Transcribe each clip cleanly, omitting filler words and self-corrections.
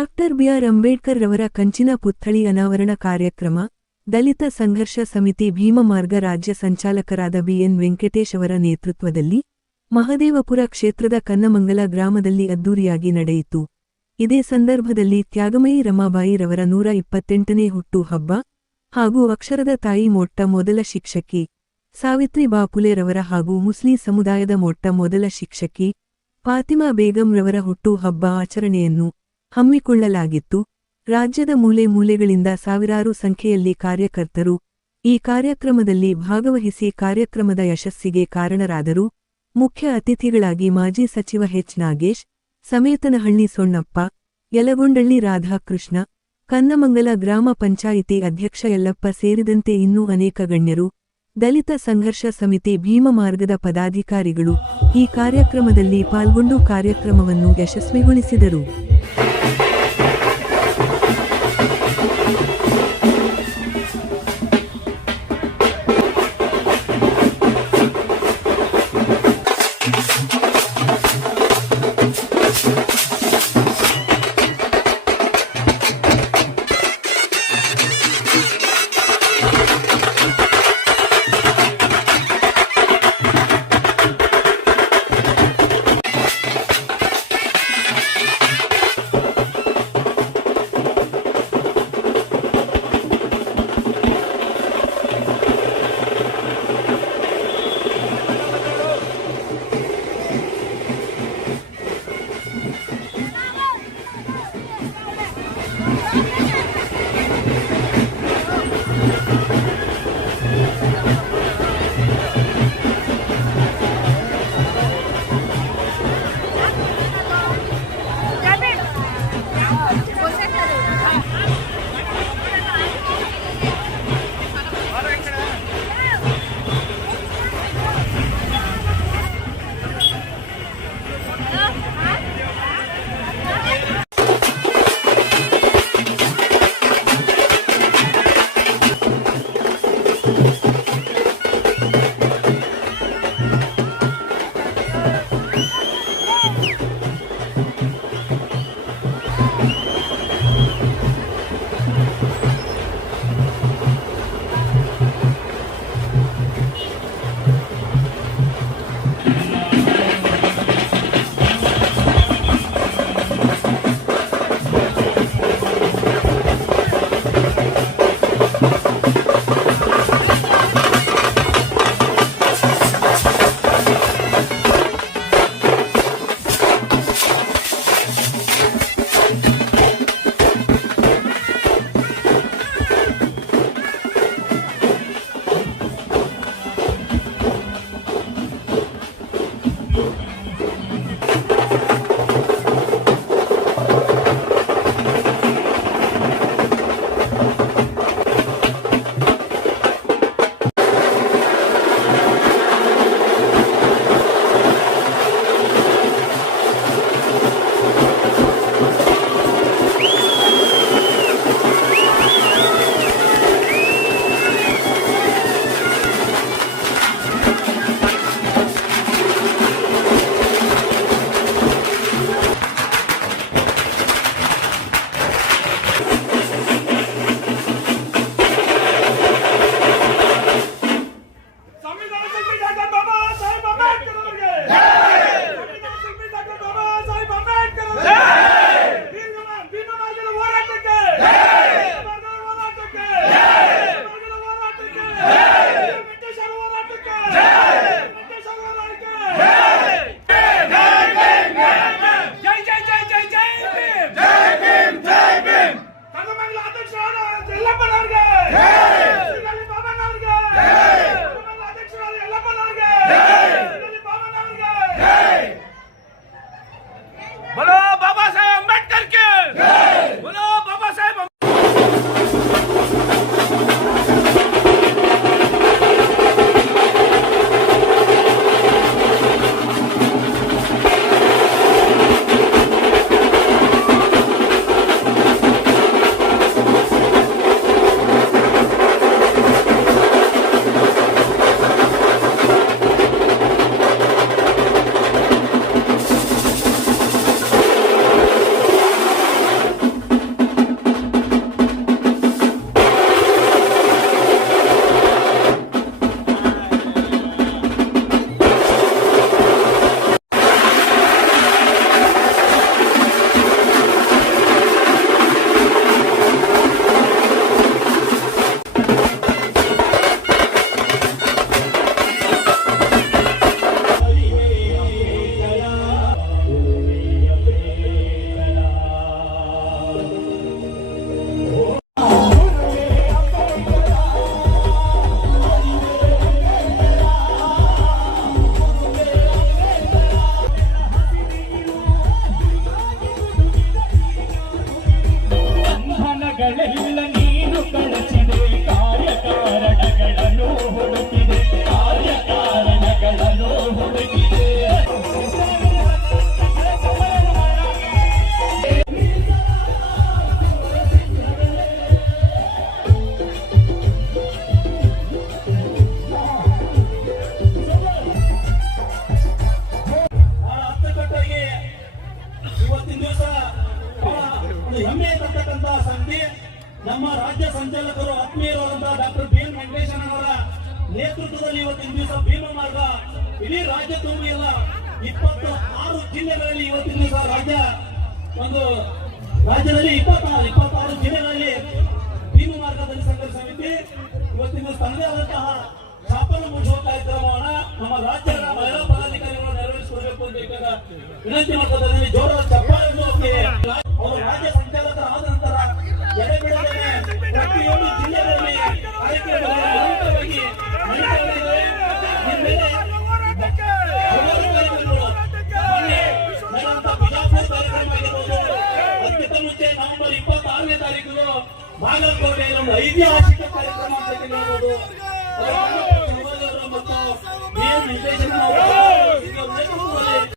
Doctor B R. Ambedkar ರವರ ಕಂಚಿನ ಪುತ್ಥಳಿ ಅನಾವರಣ ಕಾರ್ಯಕ್ರಮ. ದಲಿತ ಸಂಘರ್ಷ ಸಮಿತಿ ಭೀಮಮಾರ್ಗ ರಾಜ್ಯ ಸಂಚಾಲಕರಾದ ಬಿ.ಎನ್. ವೆಂಕಟೇಶ್ ಅವರ ನೇತೃತ್ವದಲ್ಲಿ ಮಹದೇವಪುರ ಕ್ಷೇತ್ರದ ಕನ್ನಮಂಗಲ ಗ್ರಾಮದಲ್ಲಿ ಅದ್ದೂರಿಯಾಗಿ ನಡೆಯಿತು. ಇದೇ ಸಂದರ್ಭದಲ್ಲಿ ತ್ಯಾಗಮಯಿ ರಮಾಬಾಯಿ ರವರ 128ನೇ ಹುಟ್ಟು ಹಬ್ಬ ಹಾಗೂ ಅಕ್ಷರದ ತಾಯಿ ಮೊಟ್ಟ ಮೊದಲ ಶಿಕ್ಷಕಿ ಸಾವಿತ್ರಿ ಬಾಪುಲೆ ರವರ ಹಾಗೂ ಮುಸ್ಲಿಂ ಸಮುದಾಯದ ಮೊಟ್ಟ ಮೊದಲ ಶಿಕ್ಷಕಿ ಫಾತಿಮಾ ಬೇಗಂ ರವರ ಹುಟ್ಟು ಹಬ್ಬ ಆಚರಣೆಯನ್ನು ಹಮ್ಮಿಕೊಳ್ಳಲಾಗಿತ್ತು. ರಾಜ್ಯದ ಮೂಲೆ ಮೂಲೆಗಳಿಂದ ಸಾವಿರಾರು ಸಂಖ್ಯೆಯಲ್ಲಿ ಕಾರ್ಯಕರ್ತರು ಈ ಕಾರ್ಯಕ್ರಮದಲ್ಲಿ ಭಾಗವಹಿಸಿ ಕಾರ್ಯಕ್ರಮದ ಯಶಸ್ಸಿಗೆ ಕಾರಣರಾದರು. ಮುಖ್ಯ ಅತಿಥಿಗಳಾಗಿ ಮಾಜಿ ಸಚಿವ ಎಚ್. ನಾಗೇಶ್, ಸಮೇತನಹಳ್ಳಿ ಸೊಣ್ಣಪ್ಪ, ಯಲಗೊಂಡಳ್ಳಿ ರಾಧಾಕೃಷ್ಣ, ಕನ್ನಮಂಗಲ ಗ್ರಾಮ ಪಂಚಾಯಿತಿ ಅಧ್ಯಕ್ಷ ಯಲ್ಲಪ್ಪ ಸೇರಿದಂತೆ ಇನ್ನೂ ಅನೇಕ ಗಣ್ಯರು, ದಲಿತ ಸಂಘರ್ಷ ಸಮಿತಿ ಭೀಮಮಾರ್ಗದ ಪದಾಧಿಕಾರಿಗಳು ಈ ಕಾರ್ಯಕ್ರಮದಲ್ಲಿ ಪಾಲ್ಗೊಂಡು ಕಾರ್ಯಕ್ರಮವನ್ನು ಯಶಸ್ವಿಗೊಳಿಸಿದರು. ಒಂದು ಹೆಮ್ಮೆ ತರ್ತಕ್ಕಂಥ ಸಂಗತಿ. ನಮ್ಮ ರಾಜ್ಯ ಸಂಚಾಲಕರು ಆತ್ಮೀಯರಾದಂತಹ ಡಾಕ್ಟರ್ BN ವೆಂಕಟೇಶಣ್ಣವರ ನೇತೃತ್ವದಲ್ಲಿ ಇವತ್ತಿನ ದಿವಸ ಭೀಮ ಮಾರ್ಗ ಇಡೀ ರಾಜ್ಯ ತುಂಬಿಲ್ಲ 26 ಜಿಲ್ಲೆಗಳಲ್ಲಿ ಇವತ್ತಿನ ದಿವಸ ರಾಜ್ಯದಲ್ಲಿ 26 ಜಿಲ್ಲೆಗಳಲ್ಲಿ ಭೀಮ ಮಾರ್ಗದಲ್ಲಿ ಸಂಘರ್ಷ ಸಮಿತಿ ಇವತ್ತಿನ ತನ್ನದೇ ಆದಂತಹ ಛಾಪನ್ನು ಮುಗಿಸುವ ಕಾರ್ಯಕ್ರಮವನ್ನು ನಮ್ಮ ರಾಜ್ಯದ ಮಹಿಳಾ ಪದಾಧಿಕಾರಿಗಳು ನೆರವೇರಿಸಿಕೊಡಬೇಕು ಅಂತ ವಿನಂತಿ ಮಾಡ್ತಾರೆ. ಜೋರಾದ ಚಪ್ಪಾಳೆಯನ್ನು ಅವರು ರಾಜ್ಯ ಸಂಚಾಲಕರಾದ ನಂತರ ಎಡೆಬಿಡದೆ ಪ್ರತಿಯೊಂದು ಜಿಲ್ಲೆಗಳಲ್ಲಿ ಕಾರ್ಯಕ್ರಮಗಳು ನಿರಂತರವಾಗಿ ನಡೀತಾ ಇದ್ದಾವೆ. ಬಿಜಾಪುರ ಕಾರ್ಯಕ್ರಮ ಆಗಿರ್ಬೋದು, ಅದಕ್ಕಿಂತ ಮುಂಚೆ ನವೆಂಬರ್ 26ನೇ ತಾರೀಕು ಬಾಗಲಕೋಟೆಯಲ್ಲಿ ಒಂದು ಐತಿಹಾಸಿಕ ಕಾರ್ಯಕ್ರಮ ಅಂತ ಹೇಳ್ಬೋದು. ಮತ್ತು BN ವೆಂಕಟೇಶಣ್ಣ ಅವರ ನೇತೃತ್ವದಲ್ಲಿ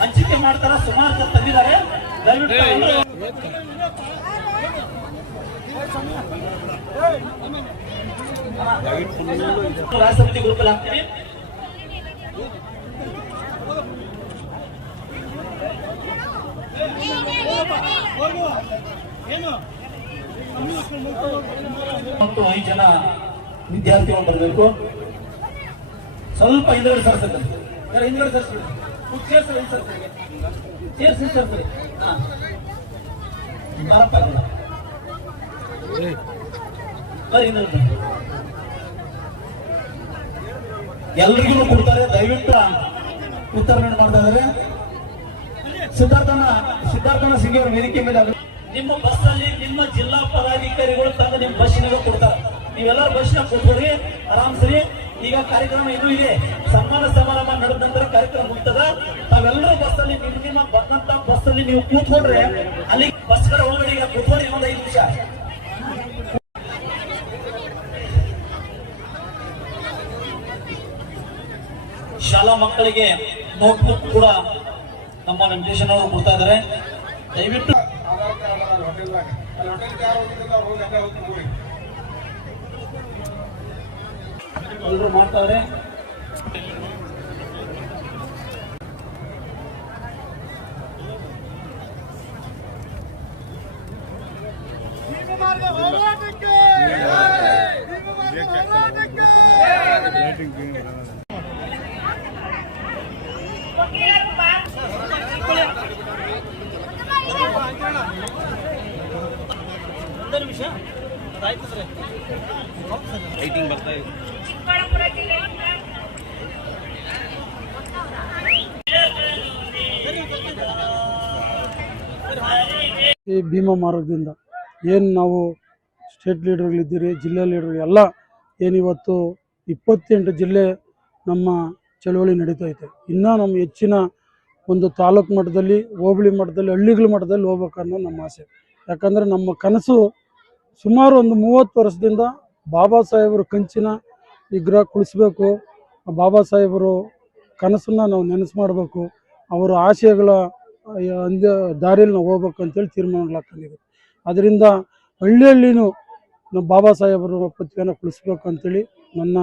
ಹಂಚಿಕೆ ಮಾಡ್ತಾರ. ಸುಮಾರು ಜನ ತಂದಿದ್ದಾರೆ. ರಾಷ್ಟ್ರಪತಿ ಗ್ರೂಪಲ್ಲಿ ಹಾಕ್ತೀವಿ. ಮತ್ತು 5 ಜನ ವಿದ್ಯಾರ್ಥಿಗಳು ಬರಬೇಕು. ಸ್ವಲ್ಪ ಹಿಂದುಗಡೆ ಸರ್ಸಕ್ಕೆ ಹಿಂದುಗಡೆ ಸರ್ಸ್ಬಿಡಿ. ಎಲ್ರಿಗೂ ಕೊಡ್ತಾರೆ. ದಯವಿಟ್ಟು ವಿತರಣೆ ಮಾಡ್ತಾ ಇದ್ದಾರೆ. ಸಿದ್ಧಾರ್ಥನ ಸಿಂಗ್ ಅವರ ವೇದಿಕೆ ಮೇಲೆ ನಿಮ್ಮ ಬಸ್ ಅಲ್ಲಿ ನಿಮ್ಮ ಜಿಲ್ಲಾ ಪದಾಧಿಕಾರಿಗಳು ತಂದು ನಿಮ್ಮ ಬಸ್ಸಿನಾಗ ಕೊಡ್ತಾರೆ. ನೀವೆಲ್ಲರೂ ಬಸ್ಸಿನಾಗ ಕೊಟ್ಕೊಡ್ರಿ ಆರಾಮ್ಸರಿ. ಈಗ ಕಾರ್ಯಕ್ರಮ ಇದು ಇದೆ. ಸನ್ಮಾನ ಸಮಾರಂಭ ನಡೆದ ನಂತರ ಕಾರ್ಯಕ್ರಮ ಮುಗ್ತದ. ತಾವೆಲ್ಲರೂ ಬಸ್ ಅಲ್ಲಿ ನಿಮ್ಮ ಬಂದಂತ ಬಸ್ ಅಲ್ಲಿ ನೀವು ಕೂತ್ಕೊಂಡ್ರೆ ಅಲ್ಲಿ ಬಸ್ ಕಡೆ ಒಳಗಡೆ ಈಗ ಕೂತ್ಕೊಳ್ಳಿ. ಒಂದು 5 ನಿಮಿಷ ಶಾಲಾ ಮಕ್ಕಳಿಗೆ ನೋಟ್ಬುಕ್ ಕೂಡ ನಮ್ಮ ವೆಂಕಟೇಶನ್ ಅವರು ಕೊಡ್ತಾ ಇದ್ದಾರೆ. ದಯವಿಟ್ಟು ಎಲ್ಲರೂ ಮಾಡ್ತಾರೆ. ನಿಮಿಷ ಆಯ್ತು ಸರ್. ಲೈಟಿಂಗ್ ಬರ್ತಾ ಇದೆ. ಈ ಭೀಮಾ ಮಾರ್ಗದಿಂದ ಏನು ನಾವು ಸ್ಟೇಟ್ ಲೀಡರ್ಗಳಿದ್ದೀರಿ, ಜಿಲ್ಲಾ ಲೀಡರ್ ಎಲ್ಲ ಏನಿವತ್ತು 28 ಜಿಲ್ಲೆ ನಮ್ಮ ಚಳವಳಿ ನಡೀತೈತೆ. ಇನ್ನೂ ನಮ್ಮ ಹೆಚ್ಚಿನ ಒಂದು ತಾಲೂಕು ಮಟ್ಟದಲ್ಲಿ, ಹೋಬಳಿ ಮಟ್ಟದಲ್ಲಿ, ಹಳ್ಳಿಗಳ ಮಟ್ಟದಲ್ಲಿ ಹೋಗ್ಬೇಕನ್ನೋ ನಮ್ಮ ಆಸೆ. ಯಾಕಂದರೆ ನಮ್ಮ ಕನಸು ಸುಮಾರು ಒಂದು 30 ವರ್ಷದಿಂದ ಬಾಬಾ ಸಾಹೇಬರು ಕಂಚಿನ ವಿಗ್ರಹ ಕುಳಿಸ್ಬೇಕು. ಬಾಬಾ ಸಾಹೇಬರು ಕನಸನ್ನು ನಾವು ನೆನಸು ಮಾಡಬೇಕು. ಅವರ ಆಶಯಗಳ ದಾರಿಯಲ್ಲಿ ನಾವು ಹೋಗ್ಬೇಕು ಅಂತೇಳಿ ತೀರ್ಮಾನಗಳು ಹಾಕೊಂಡಿದ್ದೀವಿ. ಅದರಿಂದ ಹಳ್ಳಿನೂ ನಮ್ಮ ಬಾಬಾ ಸಾಹೇಬರು ಪತ್ರಿಕೆನ ಕಳಿಸ್ಬೇಕು ಅಂತೇಳಿ ನನ್ನ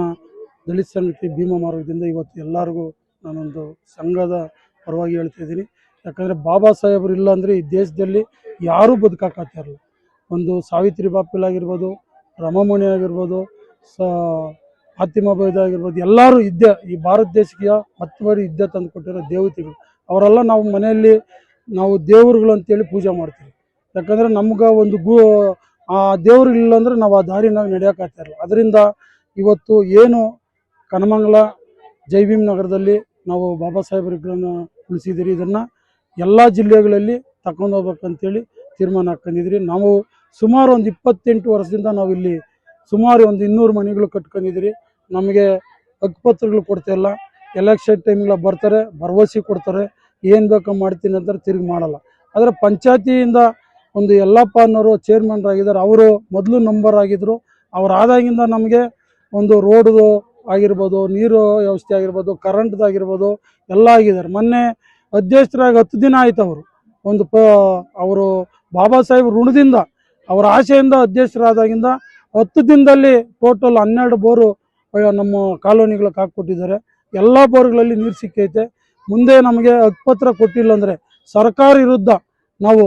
ದಲಿತ ಸಂಘಟನೆ ಭೀಮ ಮಾರ್ಗದಿಂದ ಇವತ್ತು ಎಲ್ಲರಿಗೂ ನಾನೊಂದು ಸಂಘದ ಪರವಾಗಿ ಹೇಳ್ತಾ ಇದ್ದೀನಿ. ಯಾಕಂದರೆ ಬಾಬಾ ಸಾಹೇಬರು ಇಲ್ಲ ಅಂದರೆ ಈ ದೇಶದಲ್ಲಿ ಯಾರೂ ಬದುಕಾಕತ್ತಿರಲ್ಲ. ಒಂದು ಸಾವಿತ್ರಿ ಬಾಪಿಲ್ ಆಗಿರ್ಬೋದು, ರಮಾಮಣಿ ಆಗಿರ್ಬೋದು, ಫಾತಿಮಾಬಾಯಿ ಆಗಿರ್ಬೋದು, ಎಲ್ಲರೂ ಇದ್ದೆ ಈ ಭಾರತ ದೇಶಕ್ಕೆ 10 ಬಾರಿ ಇದ್ದೆ ತಂದು ಕೊಟ್ಟಿರೋ ದೇವತೆಗಳು. ಅವರೆಲ್ಲ ನಾವು ಮನೆಯಲ್ಲಿ ನಾವು ದೇವರುಗಳು ಅಂತೇಳಿ ಪೂಜೆ ಮಾಡ್ತೀವಿ. ಯಾಕಂದರೆ ನಮ್ಗೆ ಒಂದು ಆ ದೇವ್ರುಗಳಿಲ್ಲ ಅಂದರೆ ನಾವು ಆ ದಾರಿನಾಗ ನಡೆಯೋಕ್ಕಾಗ್ತಾಯಿರಲ್ಲ. ಅದರಿಂದ ಇವತ್ತು ಏನು ಕನಮಂಗಲ ಜೈ ಭೀಮ್ ನಗರದಲ್ಲಿ ನಾವು ಬಾಬಾ ಸಾಹೇಬ್ರ ವಿಗ್ರಹನ ಉಳಿಸಿದಿರಿ, ಇದನ್ನು ಎಲ್ಲ ಜಿಲ್ಲೆಗಳಲ್ಲಿ ತಗೊಂಡು ಹೋಗ್ಬೇಕಂತೇಳಿ ತೀರ್ಮಾನ ಹಾಕ್ಕೊಂಡಿದ್ರಿ. ನಾವು ಸುಮಾರು ಒಂದು 28 ವರ್ಷದಿಂದ ನಾವು ಇಲ್ಲಿ ಸುಮಾರು ಒಂದು 200 ಮನೆಗಳು ಕಟ್ಕೊಂಡಿದ್ರಿ. ನಮಗೆ ಹಕ್ಕುಪತ್ರಗಳು ಕೊಡ್ತಾಯಿಲ್ಲ. ಎಲೆಕ್ಷನ್ ಟೈಮಿಗೆ ಬರ್ತಾರೆ, ಭರವಸೆ ಕೊಡ್ತಾರೆ, ಏನು ಬೇಕೋ ಮಾಡ್ತೀನಿ ಅಂತಾರೆ, ತಿರುಗಿ ಮಾಡಲ್ಲ. ಆದರೆ ಪಂಚಾಯತಿಯಿಂದ ಒಂದು ಯಲ್ಲಪ್ಪ ಅನ್ನೋರು ಚೇರ್ಮನ್ರಾಗಿದ್ದಾರೆ. ಅವರು ಮೊದಲು ನಂಬರ್ ಆಗಿದ್ದರು. ಅವರಾದಾಗಿಂದ ನಮಗೆ ಒಂದು ರೋಡ್ದು ಆಗಿರ್ಬೋದು, ನೀರು ವ್ಯವಸ್ಥೆ ಆಗಿರ್ಬೋದು, ಕರೆಂಟ್ದಾಗಿರ್ಬೋದು ಎಲ್ಲ ಆಗಿದ್ದಾರೆ. ಮೊನ್ನೆ ಅಧ್ಯಕ್ಷರಾಗಿ 10 ದಿನ ಆಯ್ತು. ಅವರು ಬಾಬಾ ಸಾಹೇಬ್ ಋಣದಿಂದ ಅವರ ಆಸೆಯಿಂದ ಅಧ್ಯಕ್ಷರಾದಾಗಿಂದ 10 ದಿನದಲ್ಲಿ ಟೋಟಲ್ 12 ಬೋರು ನಮ್ಮ ಕಾಲೋನಿಗಳಿಗೆ ಹಾಕ್ಕೊಟ್ಟಿದ್ದಾರೆ. ಎಲ್ಲ ಬೋರ್ಗಳಲ್ಲಿ ನೀರು ಸಿಕ್ಕೈತೆ. ಮುಂದೆ ನಮಗೆ ಹಕ್ಕುಪತ್ರ ಕೊಟ್ಟಿಲ್ಲ ಅಂದರೆ ಸರ್ಕಾರ ವಿರುದ್ಧ ನಾವು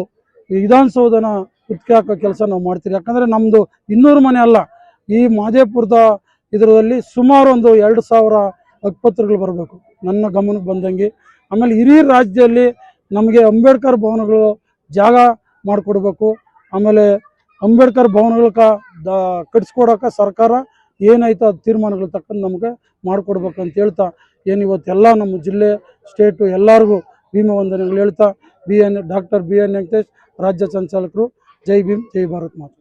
ವಿಧಾನಸೌಧನ ಕುತ್ತಿಗೆ ಹಾಕೋ ಕೆಲಸ ನಾವು ಮಾಡ್ತೀವಿ. ಯಾಕಂದರೆ ನಮ್ಮದು 200 ಮನೆ ಅಲ್ಲ, ಈ ಮಹದೇವಪುರದ ಇದರಲ್ಲಿ ಸುಮಾರು ಒಂದು 2000 ಹಕ್ಕುಪತ್ರಗಳು ಬರಬೇಕು ನನ್ನ ಗಮನಕ್ಕೆ ಬಂದಂಗೆ. ಆಮೇಲೆ ಇಡೀ ರಾಜ್ಯದಲ್ಲಿ ನಮಗೆ ಅಂಬೇಡ್ಕರ್ ಭವನಗಳು ಜಾಗ ಮಾಡಿಕೊಡ್ಬೇಕು. ಆಮೇಲೆ ಅಂಬೇಡ್ಕರ್ ಭವನಗಳ ಕಟ್ಸ್ಕೊಡೋಕೆ ಸರ್ಕಾರ ಏನಾಯ್ತು ಅದು ತೀರ್ಮಾನಗಳು ತಕ್ಕಂಡು ನಮಗೆ ಮಾಡಿಕೊಡ್ಬೇಕು ಅಂತ ಹೇಳ್ತಾ ಇವತ್ತೆಲ್ಲ ನಮ್ಮ ಜಿಲ್ಲೆ ಸ್ಟೇಟು ಎಲ್ಲರಿಗೂ ಭೀಮ ವಂದನೆಗಳು ಹೇಳ್ತಾ ಡಾಕ್ಟರ್ ಬಿ ಎನ್ ವೆಂಕಟೇಶ್, ರಾಜ್ಯ ಸಂಚಾಲಕರು. ಜೈ ಭೀಮ್, ಜೈ ಭಾರತ್ ಮಾತಾ.